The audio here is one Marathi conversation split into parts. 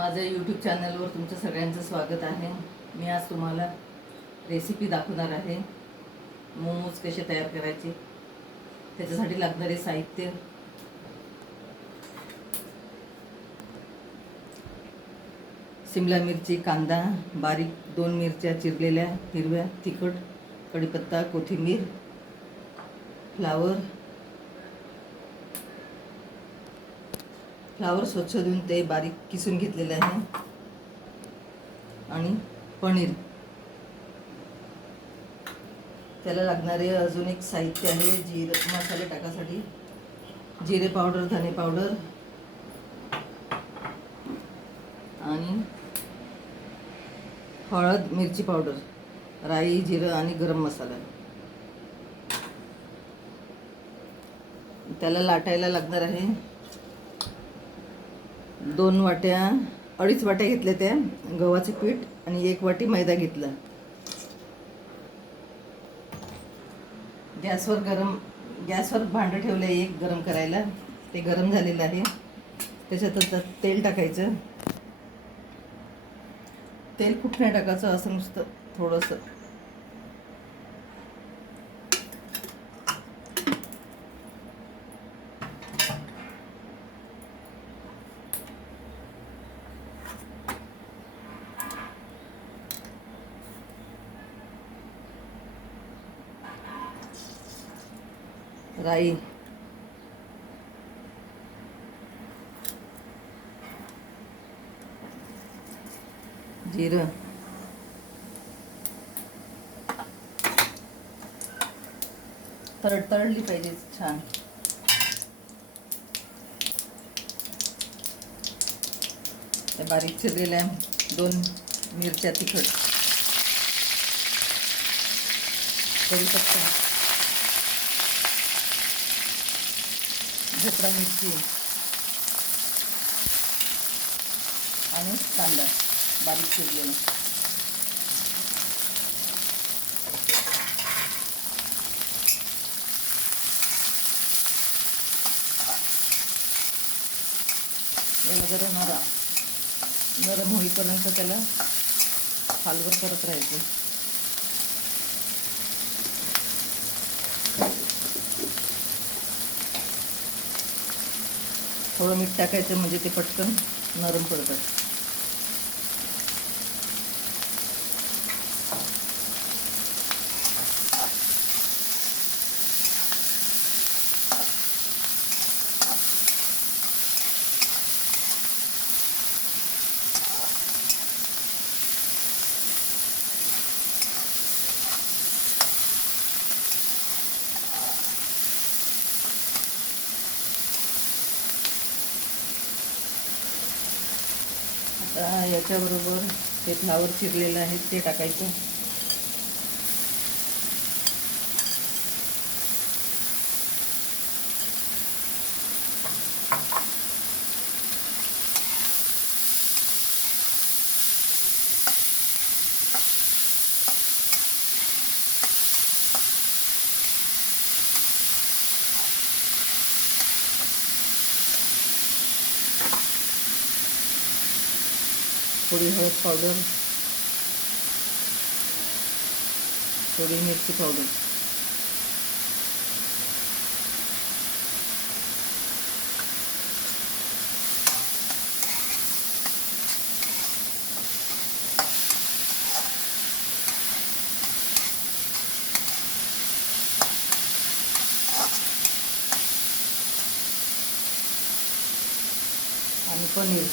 माझ्या यूट्यूब चॅनलवर तुमचं सगळ्यांचं स्वागत आहे। मी आज तुम्हाला रेसिपी दाखवणार आहे। मोमोज कसे तयार करायचे, त्याच्यासाठी लागणारे साहित्य: शिमला मिरची, कांदा, बारीक 2 मिरच्या चिरलेल्या हिरव्या, तिखट, कढीपत्ता, कोथिंबीर, फ्लावर स्वच्छ धुवून ते बारीक किसून घेतलेले आहे, आणि पनीर। त्याला लागणारे अजून एक साहित्य आहे जिरे मसाले टाकासाठी: जिरे पावडर, धने पावडर आणि हळद, मिरची पावडर, राई, जिरं आणि गरम मसाला। त्याला लाटायला लागणार आहे 2 वाट्या घेतल्या त्या गव्हाचे पीठ आणि 1 वाटी मैदा घेतला। गॅसवर भांडं ठेवलं एक गरम करायला, ते गरम झालेलं आहे। त्याच्यात तेल टाकायचं। तेल खूप नाही टाकायचं, असं नुसतं थोडंसं। राई, जिरं, तळली पाहिजे छान। त्या बारीक चिरलेल्या 2 मिरच्या तिखट, कढीपत्ता, भोपळा मिरची आणि कांदा बारीक चिरलेला। याला गरम होईपर्यंत त्याला खालवर करत राहायचं। थोडं मीठ टाकायचं म्हणजे ते पटकन नरम पडतात। आता याच्याबरोबर ते फ्लावर चिरलेलं आहे ते टाकायचं। थोडी हळद पावडर, थोडी मिरची पावडर, आणि पनीर।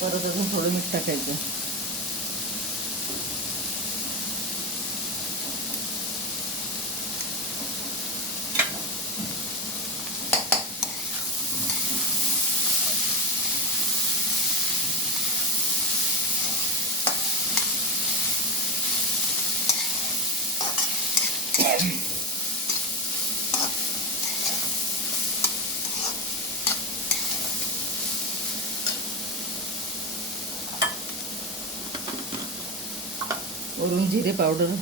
परत अजून थोडं मीठ टाकायचं। वरून जिरे पावडर,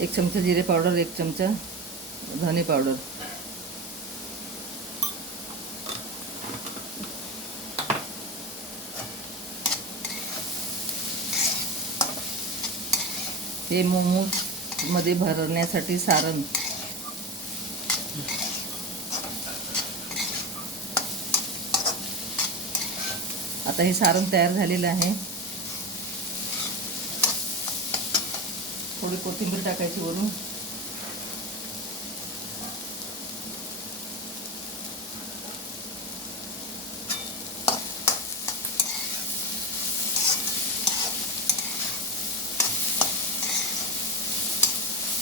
एक चमचा जिरे पावडर, एक चमचा धने पावडर, हे मोमोज मध्ये भरण्यासाठी सारण. आता हे सारण तयार झालेलं आहे. थोडी कोथिंबीर टाकायची वरून.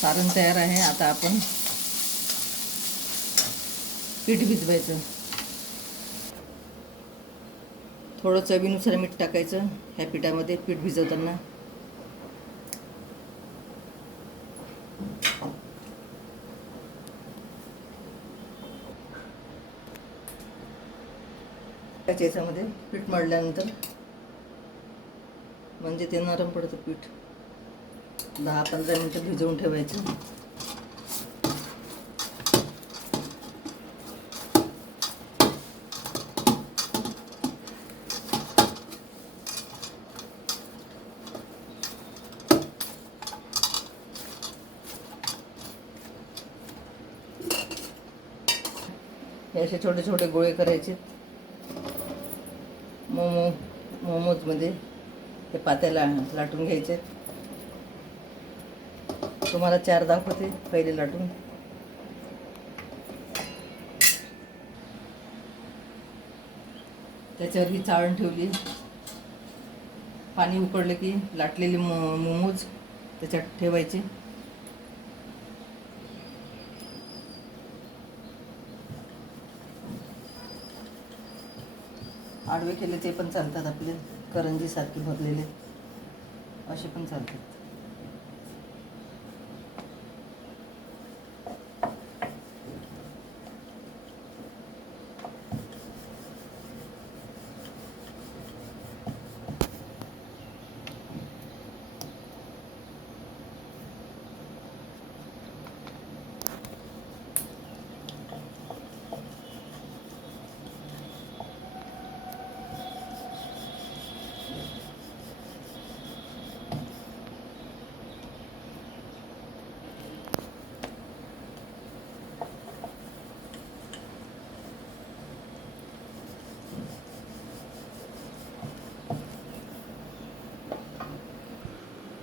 सारण तयार आहे. आता आपण पीठ भिजवायचं. थोडं चवीनुसार मीठ टाकायचं ह्या पिठामध्ये पीठ भिजवताना. याच्यामध्ये पीठ मळल्यानंतर म्हणजे ते नरम पडतं पीठ. 10-15 मिनिटं भिजवून ठेवायचं. हे असे छोटे छोटे गोळे करायचे. मोमोजमध्ये ते पात्याला लाटून घ्यायचे. तुम्हाला 4 दाखवते पहिले लाटून. त्याच्यावर ही चाळण ठेवली. पाणी उकळलं की लाटलेले मोमोज त्याच्यात ठेवायचे. आडवे केले ते पण चालतात, आपले करंजीसारखे भरलेले असे पण चालतात.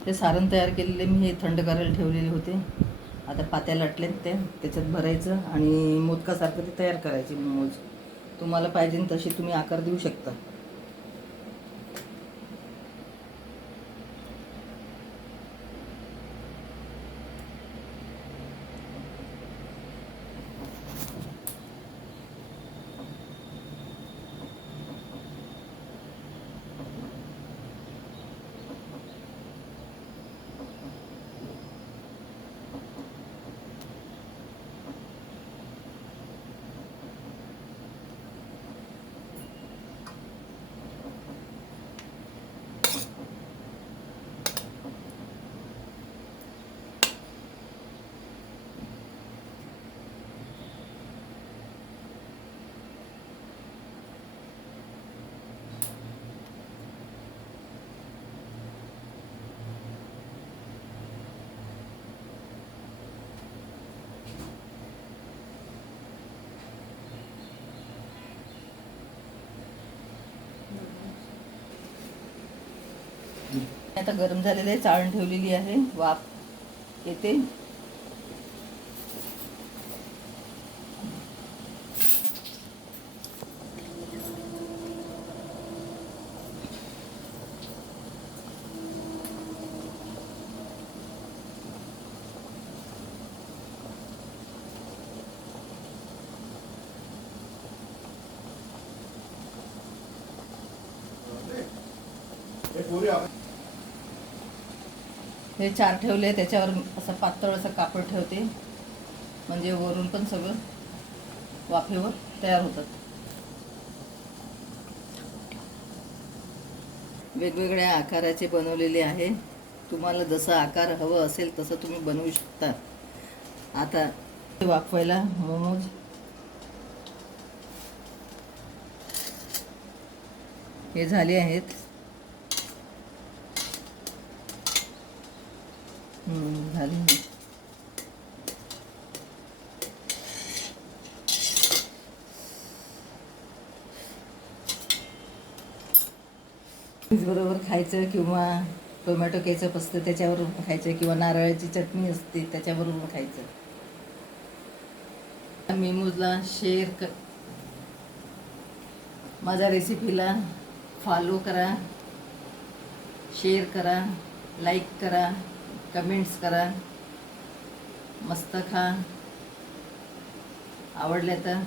ते सारण तयार केलेले मी हे थंड करायला ठेवलेले होते. आता पात्या लाटलेत ते त्याच्यात भरायचं आणि मोदकासारखं ते तयार करायचे मोमोज. तुम्हाला पाहिजे तसे तुम्ही आकार देऊ शकता. आता गरम झालेले चाळण ठेवलेली आहे. वाफ येते. हे 4 ठेवले. त्याच्यावर असं पातळ असं कापड ठेवते म्हणजे वरून पण सगळं वाफेवर तयार होतात. वेगवेगळ्या आकाराचे बनवलेले आहे. तुम्हाला जसा आकार हवं असेल तसं तुम्ही बनवू शकता. आता वाफवायला मोमोज हे झाले आहेत. झाले. बरोबर खायचं किंवा टोमॅटो केचप असतं त्याच्याबरोबर खायचं किंवा नारळाची चटणी असते त्याच्याबरोबर खायचं. मेमूजला माझ्या रेसिपीला फॉलो करा, शेअर करा, लाईक करा, कमेंट्स करा. मस्त खा. आवडल्या तर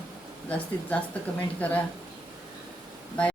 जास्तीत जास्त कमेंट करा.